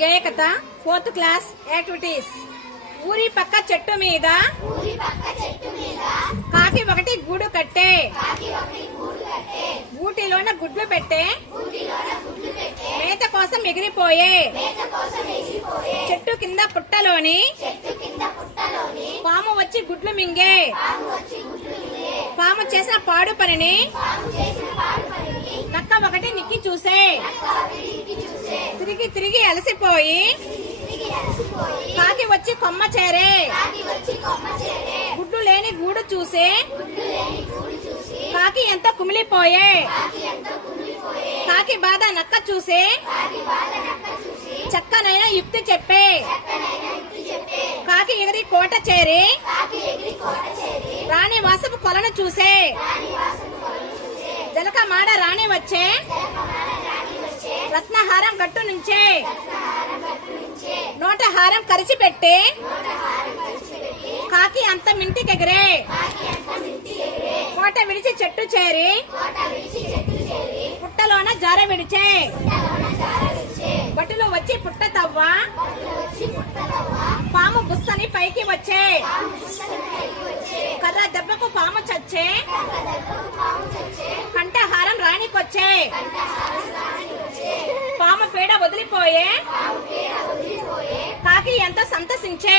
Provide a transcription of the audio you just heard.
గేయ కథ 4th class activities. ఊరి పక్క చెట్టు మీద కాకి ఒకటి గూడు కట్టే, గూటిలోన గుడ్లు పెట్టే, మేత కోసం ఎగిరిపోయే. చెట్టు కింద పుట్టలోని పాము వచ్చి గుడ్లు మింగే. పాము చేసిన పాడు పనిని నక్క ఒకటి నిక్కి చూసే. తిరిగి తిరిగి అలసిపోయి కాకి వచ్చి కొమ్మ చేరే. గుడ్లు లేని గూడు చూసే కాకి ఎంత కుమిలిపోయే. కాకి బాధ నక్క చూసే చక్కనైన యుక్తి చెప్పే. కాకి ఎగిరి కోట చేరి రాణి వాసపు కొలను చూసే. జలక మాడ రాణి వచ్చే రత్నహారం గట్టు నుంచే. నోట హారం కరిచి పెట్టే కాకి అంత మింటికెగిరే. కోట విడిచి చెట్టు చేరి పుట్టలోన జార విడిచే. బట్టులు వచ్చి పుట్ట తవ్వ పాము బుස්සని పైకి వచ్చే. కర్ర దెబ్బకు పాము చచ్చే కంఠహారం రాణికొచ్చే. పాము పీడ వదిలిపోయే కాకి ఎంత సంతసించే.